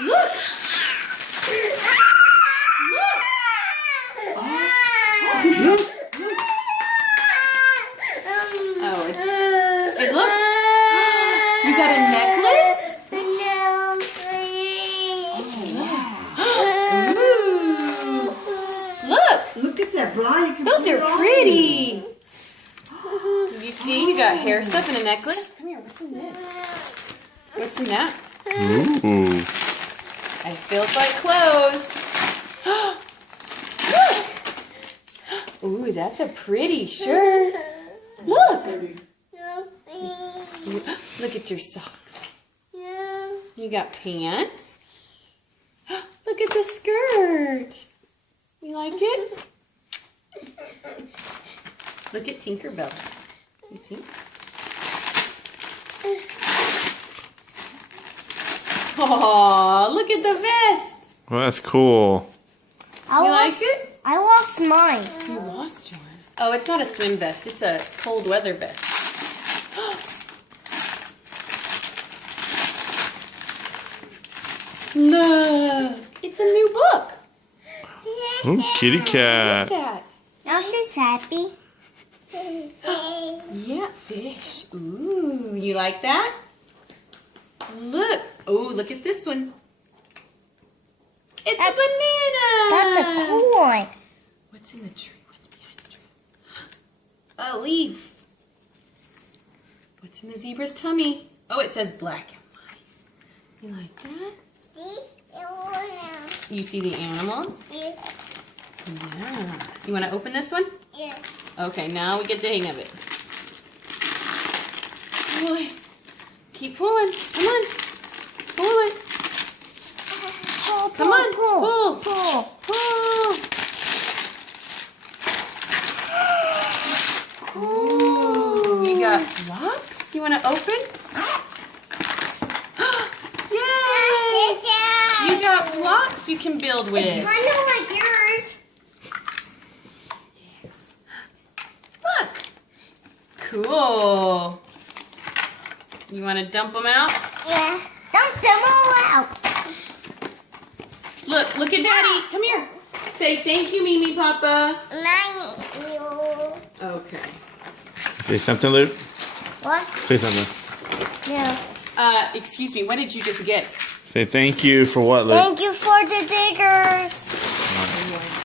Look. Look. Oh, it look. You got a necklace? Ooh. Look at that bra. Those are pretty. Did you see? You got hair stuff and a necklace. Come here. What's in this? What's in that? Ooh. It feels like clothes. Ooh, that's a pretty shirt. Look. Look at your socks. You got pants. Look at the skirt. You like it? Look at Tinkerbell. You see? Oh, look at the vest. Well, that's cool. You like it? I lost mine. You lost yours. Oh, it's not a swim vest. It's a cold weather vest. Look, it's a new book. Ooh, kitty What's cat. that? Now she's happy. Yeah, fish. Ooh, you like that? Look. Oh, look at this one. It's a banana. That's a cool one. What's in the tree? What's behind the tree? A leaf. What's in the zebra's tummy? Oh, it says black and white. You like that? You see the animals? Yeah. Yeah. You want to open this one? Yeah. Okay, now we get the hang of it. Boy, keep pulling. Come on. Pull it. Pull, Come on. pull, Pull. pull. Ooh, you got blocks? You want to open? Yay! You got blocks you can build with. Kind of like yours. Look. Cool. You want to dump them out? Yeah. Dump them all out. Look at Daddy. Come here. Say thank you, Mimi Papa. Okay. Say something, Luke. What? Say something. Yeah. Excuse me, what did you just get? Say thank you for what, Luke? Thank you for the diggers.